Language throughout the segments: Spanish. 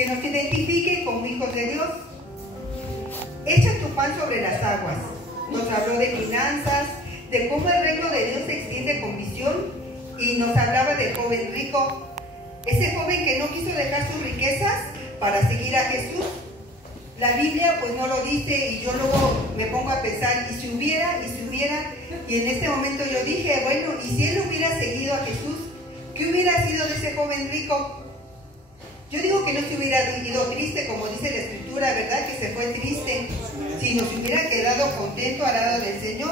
que nos identifique como hijos de Dios. Echa tu pan sobre las aguas. Nos habló de finanzas, de cómo el reino de Dios se extiende con visión, y nos hablaba del joven rico, ese joven que no quiso dejar sus riquezas para seguir a Jesús. La Biblia pues no lo dice, y yo luego me pongo a pensar, y si hubiera, y en este momento yo dije, bueno, y si él hubiera seguido a Jesús, ¿qué hubiera sido de ese joven rico? Yo digo que no se hubiera ido triste, como dice la Escritura, ¿verdad? Que se fue triste, sino se hubiera quedado contento al lado del Señor.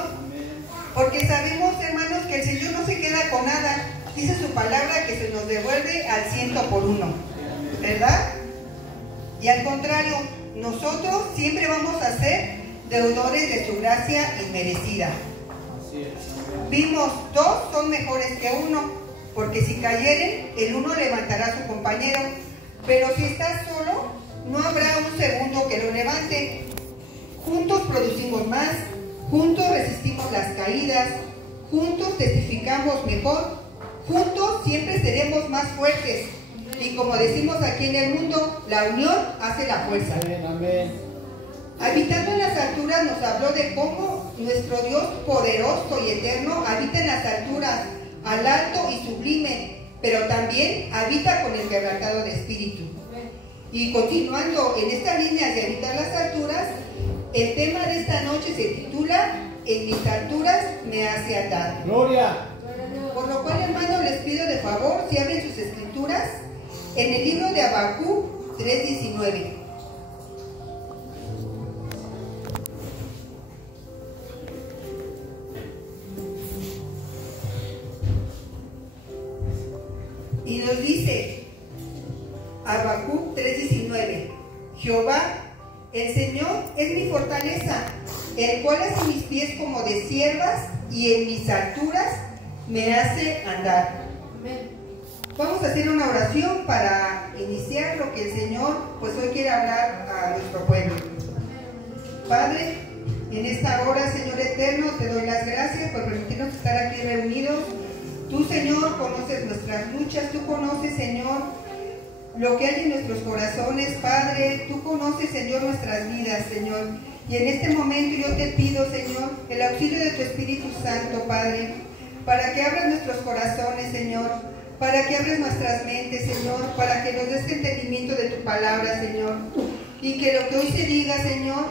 Porque sabemos, hermanos, que el Señor no se queda con nada. Dice su palabra que se nos devuelve al 100 por 1, ¿verdad? Y al contrario, nosotros siempre vamos a ser deudores de su gracia inmerecida. Vimos, dos son mejores que uno, porque si cayeren, el uno levantará a su compañero, pero si estás solo, no habrá un segundo que lo levante. Juntos producimos más, juntos resistimos las caídas, juntos testificamos mejor, juntos siempre seremos más fuertes. Y como decimos aquí en el mundo, la unión hace la fuerza. Amén, amén. Habitando en las alturas nos habló de cómo nuestro Dios poderoso y eterno habita en las alturas, al alto y sublime, pero también habita con el quebrantado de espíritu. Y continuando en esta línea de habitar las alturas, el tema de esta noche se titula En mis alturas me hace andar. Gloria. Por lo cual, hermanos, les pido de favor, si abren sus escrituras, en el libro de Habacuc 3:19. Y nos dice Habacuc 3:19: Jehová, el Señor, es mi fortaleza, el cual hace mis pies como de ciervas y en mis alturas me hace andar. Amén. Vamos a hacer una oración para iniciar lo que el Señor pues hoy quiere hablar a nuestro pueblo. Padre, en esta hora, Señor eterno, te doy las gracias por permitirnos estar aquí reunidos. Tú, Señor, conoces nuestras luchas, tú conoces, Señor, lo que hay en nuestros corazones, Padre. Tú conoces, Señor, nuestras vidas, Señor. Y en este momento yo te pido, Señor, el auxilio de tu Espíritu Santo, Padre, para que abras nuestros corazones, Señor, para que abres nuestras mentes, Señor, para que nos des entendimiento de tu palabra, Señor. Y que lo que hoy se diga, Señor,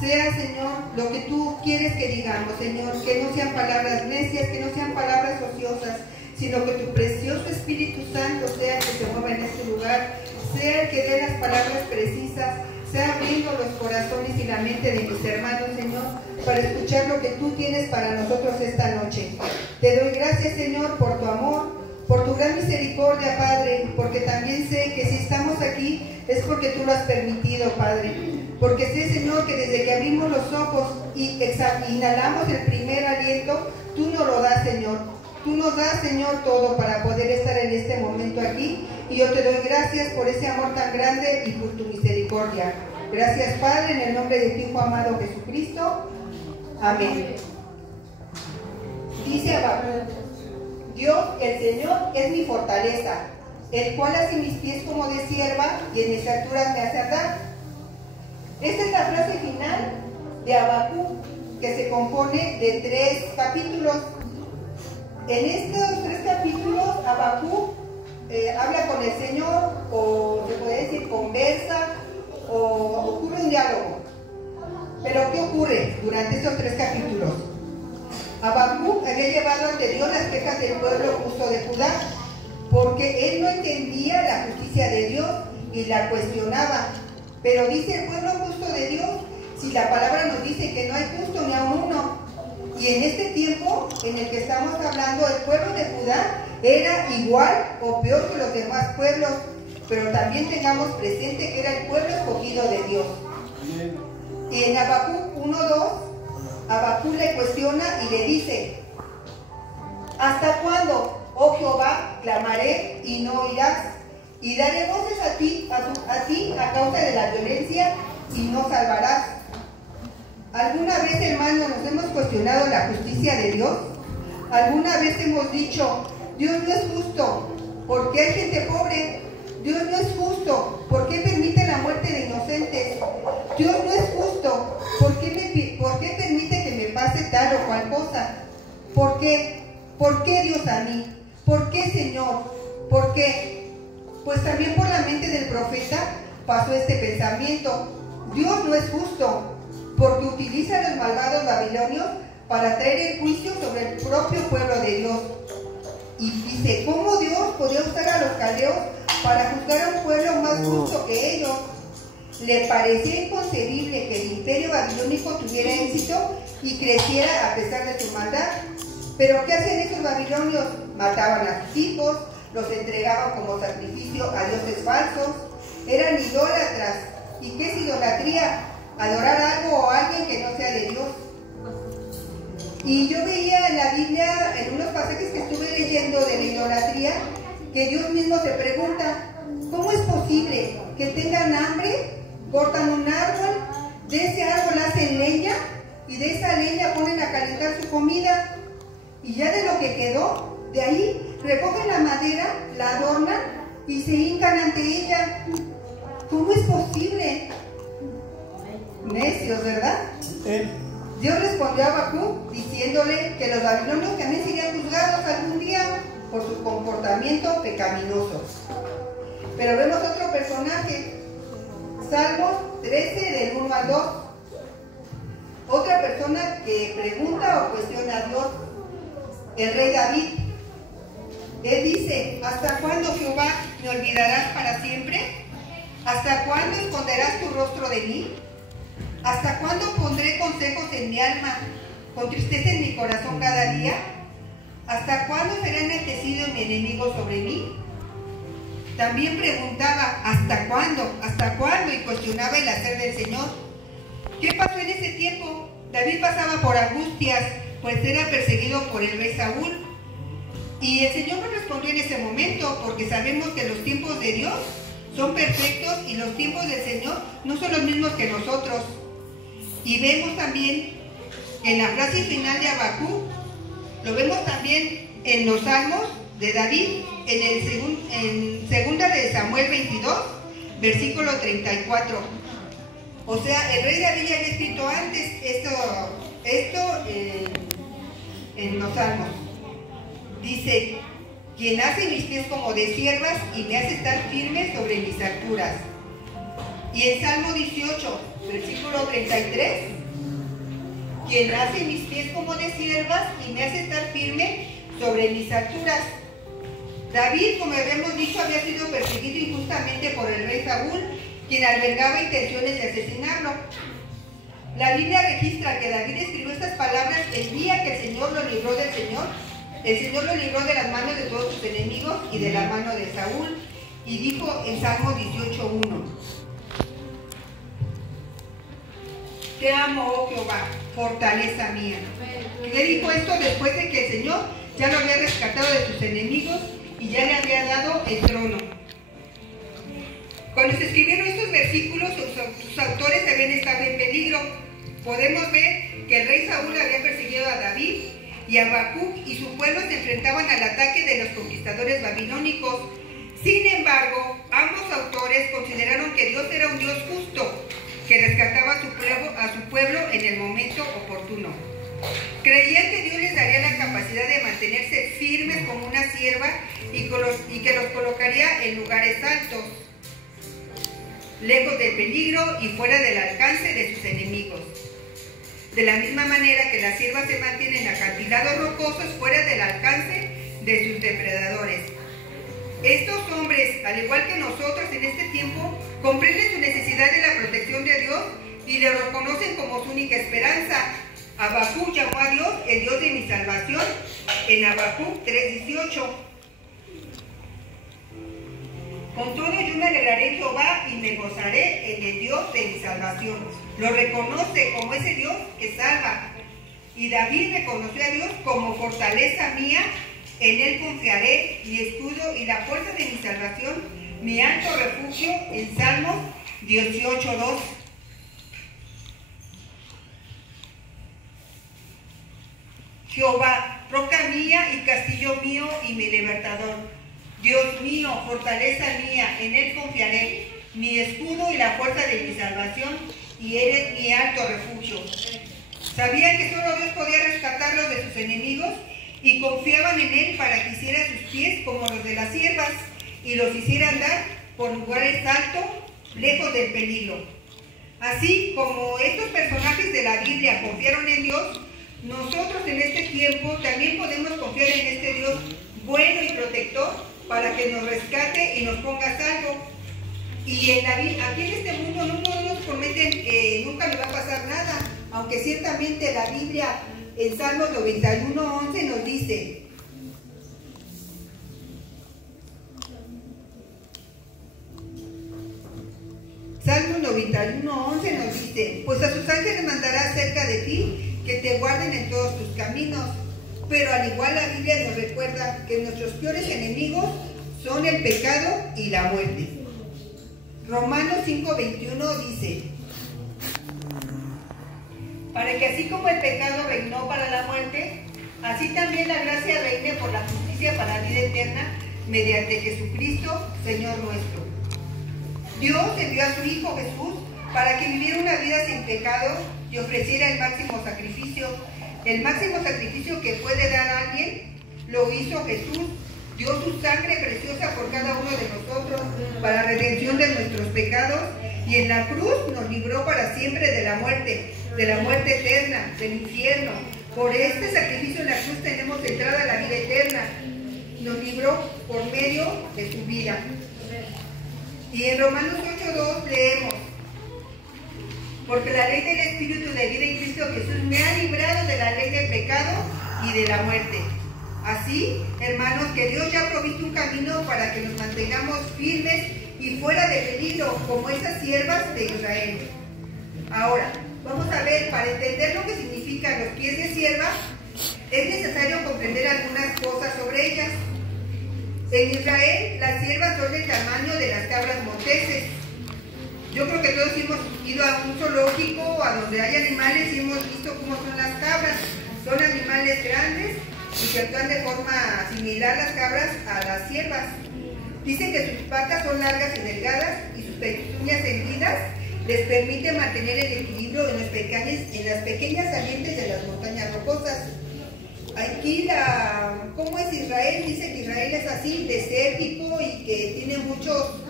sea, Señor, lo que tú quieres que digamos, Señor, que no sean palabras necias, que no sean palabras ociosas, sino que tu precioso Espíritu Santo sea el que se mueva en este lugar, sea el que dé las palabras precisas, sea abriendo los corazones y la mente de mis hermanos, Señor, para escuchar lo que tú tienes para nosotros esta noche. Te doy gracias, Señor, por tu amor, por tu gran misericordia, Padre, porque también sé que si estamos aquí es porque tú lo has permitido, Padre. Porque sé, Señor, que desde que abrimos los ojos y inhalamos el primer aliento, tú nos lo das, Señor. Tú nos das, Señor, todo para poder estar en este momento aquí. Y yo te doy gracias por ese amor tan grande y por tu misericordia. Gracias, Padre, en el nombre de tu Hijo amado Jesucristo. Amén. Dice Habacuc: Dios, el Señor, es mi fortaleza, el cual hace mis pies como de cierva y en mis alturas me hace andar. Esta es la frase final de Habacuc, que se compone de 3 capítulos. En estos 3 capítulos, Habacuc habla con el Señor, o se puede decir conversa, o ocurre un diálogo. Pero ¿qué ocurre durante estos 3 capítulos? Habacuc había llevado ante Dios las quejas del pueblo justo de Judá, porque él no entendía la justicia de Dios y la cuestionaba. Pero dice el pueblo justo de Dios, si la palabra nos dice que no hay justo ni aun uno. Y en este tiempo en el que estamos hablando, el pueblo de Judá era igual o peor que los demás pueblos, pero también tengamos presente que era el pueblo escogido de Dios. Y en Habacuc 1:2, Habacuc le cuestiona y le dice: ¿hasta cuándo, oh Jehová, clamaré y no oirás? Y daré voces a ti a causa de la violencia y no salvarás. ¿Alguna vez, hermano, nos hemos cuestionado la justicia de Dios? ¿Alguna vez hemos dicho: Dios no es justo? ¿Por qué hay gente pobre? Dios no es justo. ¿Por qué permite ¿por qué? ¿Por qué Dios a mí? ¿Por qué, Señor? ¿Por qué? Pues también por la mente del profeta pasó este pensamiento: Dios no es justo, porque utiliza a los malvados babilonios para traer el juicio sobre el propio pueblo de Dios. Y dice, ¿cómo Dios podía usar a los caldeos para juzgar a un pueblo más justo que ellos? Le parecía inconcebible que el imperio babilónico tuviera éxito y creciera a pesar de su maldad. Pero ¿qué hacían esos babilonios? Mataban a sus hijos, los entregaban como sacrificio a dioses falsos, eran idólatras. ¿Y qué es idolatría? Adorar algo o a alguien que no sea de Dios. Y yo veía en la Biblia, en unos pasajes que estuve leyendo de la idolatría, que Dios mismo se pregunta, ¿cómo es posible que tengan hambre, cortan un árbol, de ese árbol hacen leña y de esa leña ponen a calentar su comida? Y ya de lo que quedó, de ahí recogen la madera, la adornan y se hincan ante ella. ¿Cómo es posible? Necios, ¿verdad? Dios respondió a Habacuc diciéndole que los babilonios también serían juzgados algún día por su comportamiento pecaminoso. Pero vemos otro personaje, Salmos 13 del 1 al 2. Otra persona que pregunta o cuestiona a Dios, el rey David. Él dice, ¿hasta cuándo, Jehová, me olvidarás para siempre? ¿Hasta cuándo esconderás tu rostro de mí? ¿Hasta cuándo pondré consejos en mi alma, con tristeza en mi corazón cada día? ¿Hasta cuándo será enaltecido mi enemigo sobre mí? También preguntaba, ¿hasta cuándo? ¿Hasta cuándo? Y cuestionaba el hacer del Señor. ¿Qué pasó en ese tiempo? David pasaba por angustias, pues era perseguido por el rey Saúl. Y el Señor no respondió en ese momento, porque sabemos que los tiempos de Dios son perfectos y los tiempos del Señor no son los mismos que nosotros. Y vemos también en la frase final de Habacuc, lo vemos también en los salmos de David, en segunda de Samuel 22, versículo 34. O sea, el rey David ya había escrito antes esto en los salmos. Dice, quien hace mis pies como de siervas y me hace estar firme sobre mis alturas. Y en Salmo 18, versículo 33, quien hace mis pies como de siervas y me hace estar firme sobre mis alturas. David, como habíamos dicho, había sido perseguido injustamente por el rey Saúl, quien albergaba intenciones de asesinarlo. La Biblia registra que David escribió estas palabras el día que el Señor lo libró del Señor. El Señor lo libró de las manos de todos sus enemigos y de la mano de Saúl. Y dijo en Salmo 18:1, te amo, oh Jehová, fortaleza mía. Le dijo esto después de que el Señor ya lo había rescatado de sus enemigos y ya le había dado el trono. Cuando se escribieron estos versículos, sus autores habían estado en peligro. Podemos ver que el rey Saúl había perseguido a David y Habacuc y su pueblo se enfrentaban al ataque de los conquistadores babilónicos. Sin embargo, ambos autores consideraron que Dios era un Dios justo, que rescataba a su pueblo en el momento oportuno. Creían que Dios les daría la capacidad de mantenerse firmes como una sierva y que los colocaría en lugares altos, lejos del peligro y fuera del alcance de sus enemigos. De la misma manera que las siervas se mantienen en acantilados rocosos fuera del alcance de sus depredadores. Estos hombres, al igual que nosotros en este tiempo, comprenden su necesidad de la protección de Dios y le reconocen como su única esperanza. Habacuc llamó a Dios el Dios de mi salvación en Habacuc 3:18. Con todo yo me alegraré en Jehová y me gozaré en el Dios de mi salvación. Lo reconoce como ese Dios que salva. Y David reconoció a Dios como fortaleza mía, en él confiaré, mi escudo y la fuerza de mi salvación, mi alto refugio, en Salmos 18:2. Jehová, roca mía y castillo mío y mi libertador. Dios mío, fortaleza mía, en él confiaré, mi escudo y la fuerza de mi salvación, y eres mi alto refugio. Sabían que solo Dios podía rescatarlos de sus enemigos y confiaban en él para que hiciera sus pies como los de las siervas y los hiciera andar por lugares altos, lejos del peligro. Así como estos personajes de la Biblia confiaron en Dios, nosotros en este tiempo también podemos confiar en este Dios bueno y protector para que nos rescate y nos ponga a salvo. Y aquí en este mundo no nos prometen que nunca le va a pasar nada, aunque ciertamente la Biblia en Salmos 91:11 nos dice: Salmos 91:11 nos dice: pues a sus ángeles mandará cerca de ti, que te guarden en todos tus caminos. Pero al igual la Biblia nos recuerda que nuestros peores enemigos son el pecado y la muerte. Romanos 5:21 dice: para que así como el pecado reinó para la muerte, así también la gracia reine por la justicia para la vida eterna, mediante Jesucristo, Señor nuestro. Dios envió a su Hijo Jesús para que viviera una vida sin pecado y ofreciera el máximo sacrificio. El máximo sacrificio que puede dar a alguien lo hizo Jesús. Dio su sangre preciosa por cada uno de nosotros para redención de nuestros pecados, y en la cruz nos libró para siempre de la muerte eterna, del infierno. Por este sacrificio en la cruz tenemos entrada a la vida eterna. Nos libró por medio de su vida. Y en Romanos 8:2 leemos: porque la ley del Espíritu de vida en Cristo Jesús me ha librado de la ley del pecado y de la muerte. Así, hermanos, que Dios ya ha provisto un camino para que nos mantengamos firmes y fuera de peligro, como esas siervas de Israel. Ahora, vamos a ver, para entender lo que significan los pies de sierva, es necesario comprender algunas cosas sobre ellas. En Israel, las siervas son del tamaño de las cabras monteses. Yo creo que todos hemos ido a un zoológico, a donde hay animales, y hemos visto cómo son las cabras. Son animales grandes y que actúan de forma similar las cabras a las siervas. Dicen que sus patas son largas y delgadas y sus pezuñas hendidas les permiten mantener el equilibrio en las pequeñas salientes de las montañas rocosas. Aquí, ¿cómo es Israel? Dice que Israel es así, desértico, y que tiene muchos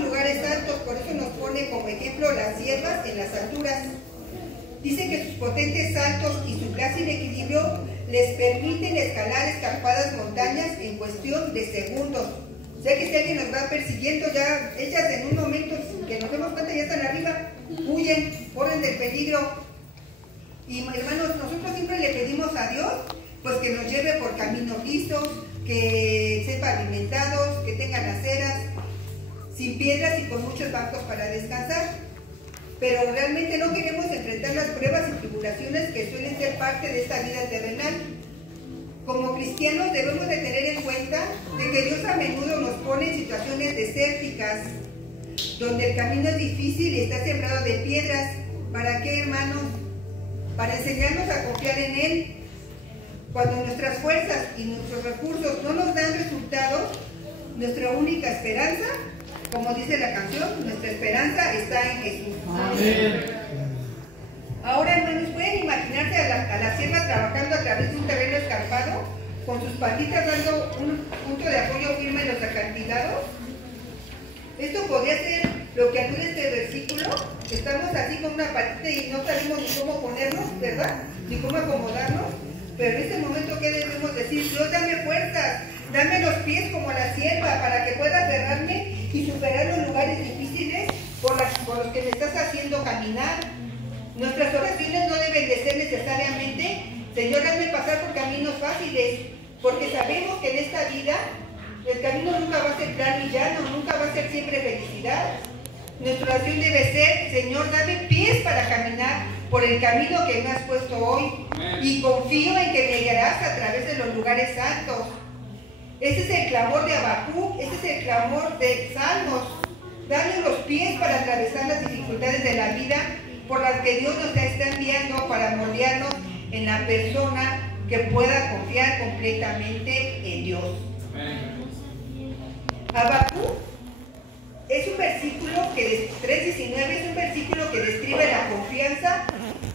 lugares altos. Por eso nos pone como ejemplo las siervas en las alturas. Dice que sus potentes saltos y su grácil equilibrio les permiten escalar escarpadas montañas en cuestión de segundos. O sea que si alguien nos va persiguiendo, ya ellas en un momento que nos demos cuenta ya están arriba, huyen, corren del peligro. Y hermanos, nosotros siempre le pedimos a Dios pues que nos lleve por caminos listos, que sean pavimentados, que tengan aceras, sin piedras y con muchos bancos para descansar. Pero realmente no queremos enfrentar las pruebas y tribulaciones que suelen ser parte de esta vida terrenal. Como cristianos debemos de tener en cuenta de que Dios a menudo nos pone en situaciones desérticas, donde el camino es difícil y está sembrado de piedras. ¿Para qué, hermanos? Para enseñarnos a confiar en Él. Cuando nuestras fuerzas y nuestros recursos no nos dan resultados, nuestra única esperanza, como dice la canción, nuestra esperanza está en Jesús. Amén. Ahora, hermanos, ¿pueden imaginarse a la sierva trabajando a través de un terreno escarpado, con sus patitas dando un punto de apoyo firme en los acantilados? Esto podría ser lo que alude este versículo. Estamos así con una patita y no sabemos ni cómo ponernos, ¿verdad? Ni cómo acomodarnos. Pero en este momento, ¿qué debemos decir? Dios, dame fuerzas, dame los pies como la sierva, para que pueda aferrarme y superar los lugares difíciles por los que me estás haciendo caminar. Nuestras oraciones no deben de ser necesariamente: Señor, hazme pasar por caminos fáciles, porque sabemos que en esta vida el camino nunca va a ser plano y llano, nunca va a ser siempre felicidad. Nuestra oración debe ser: Señor, dame pies para caminar por el camino que me has puesto hoy, y confío en que me guiarás a través de los lugares altos. Ese es el clamor de Habacuc, ese es el clamor de Salmos. Dale los pies para atravesar las dificultades de la vida por las que Dios nos está enviando, para moldearnos en la persona que pueda confiar completamente en Dios. Habacuc es un versículo que 3:19 es un versículo que describe la confianza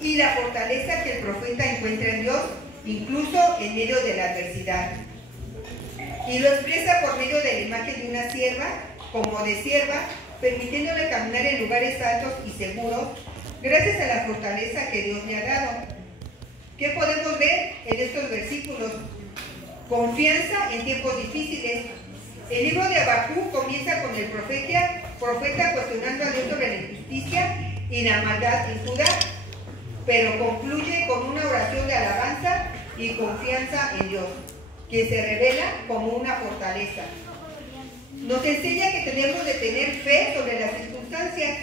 y la fortaleza que el profeta encuentra en Dios incluso en medio de la adversidad. Y lo expresa por medio de la imagen de una sierva, como de sierva, permitiéndole caminar en lugares altos y seguros, gracias a la fortaleza que Dios le ha dado. ¿Qué podemos ver en estos versículos? Confianza en tiempos difíciles. El libro de Habacuc comienza con el profeta cuestionando a Dios sobre la injusticia y la maldad en Judá, pero concluye con una oración de alabanza y confianza en Dios, que se revela como una fortaleza. Nos enseña que tenemos de tener fe sobre las circunstancias.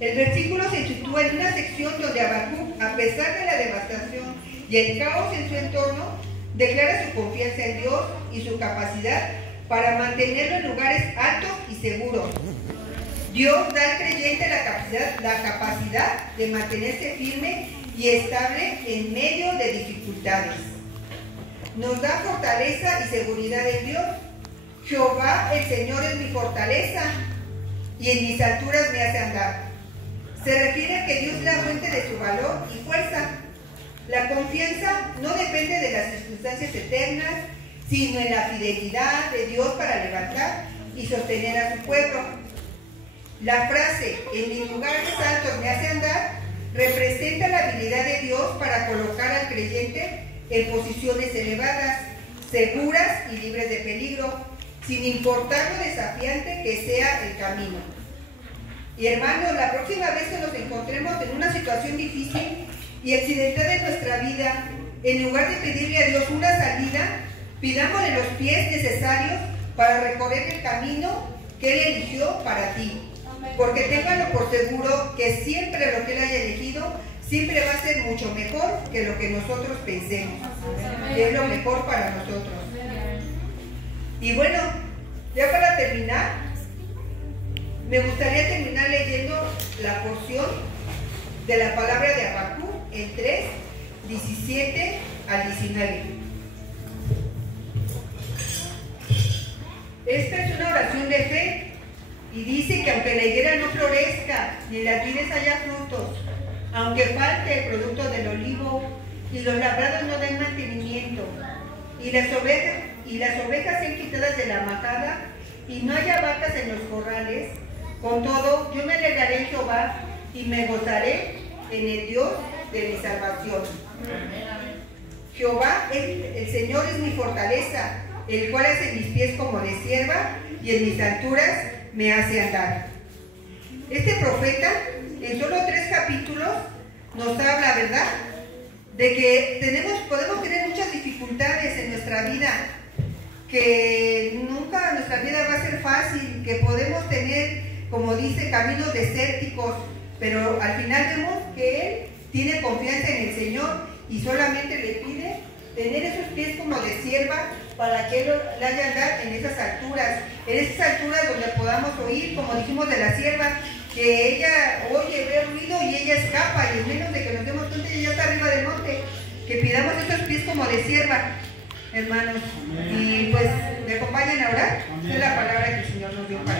El versículo se sitúa en una sección donde Habacuc, a pesar de la devastación y el caos en su entorno, declara su confianza en Dios y su capacidad para mantenerlo en lugares altos y seguros. Dios da al creyente la capacidad de mantenerse firme y estable en medio de dificultades. Nos da fortaleza y seguridad en Dios. Jehová, el Señor, es mi fortaleza y en mis alturas me hace andar. Se refiere a que Dios es la fuente de su valor y fuerza. La confianza no depende de las circunstancias eternas, sino en la fidelidad de Dios para levantar y sostener a su pueblo. La frase, en mis lugares altos me hace andar, representa la habilidad de Dios para colocar al creyente en posiciones elevadas, seguras y libres de peligro, sin importar lo desafiante que sea el camino. Y hermanos, la próxima vez que nos encontremos en una situación difícil y accidentada en nuestra vida, en lugar de pedirle a Dios una salida, pidámosle los pies necesarios para recorrer el camino que Él eligió para ti. Porque ténganlo por seguro que siempre lo que Él haya elegido siempre va a ser mucho mejor que lo que nosotros pensemos. Es lo mejor para nosotros. Y bueno, ya para terminar, me gustaría terminar leyendo la porción de la palabra de Habacuc en 3, 17 al 19. Esta es una oración de fe y dice que aunque la higuera no florezca ni las vides haya frutos, aunque falte el producto del olivo y los labrados no den mantenimiento y las ovejas sean quitadas de la majada y no haya vacas en los corrales, con todo yo me alegraré en Jehová y me gozaré en el Dios de mi salvación. Jehová, el Señor, es mi fortaleza, el cual hace mis pies como de sierva y en mis alturas me hace andar. Este profeta, en solo 3 capítulos, nos habla, ¿verdad?, de que podemos tener muchas dificultades en nuestra vida, que nunca nuestra vida va a ser fácil, que podemos tener, como dice, caminos desérticos, pero al final vemos que Él tiene confianza en el Señor y solamente le pide tener esos pies como de sierva para que Él le haga andar en esas alturas donde podamos oír, como dijimos de la sierva, que ella oye, ve ruido y ella escapa, y en menos de que nos demos cuenta ella está arriba del monte. Que pidamos esos pies como de sierva, hermanos, y pues me acompañan a orar. Es la palabra que el Señor nos dio para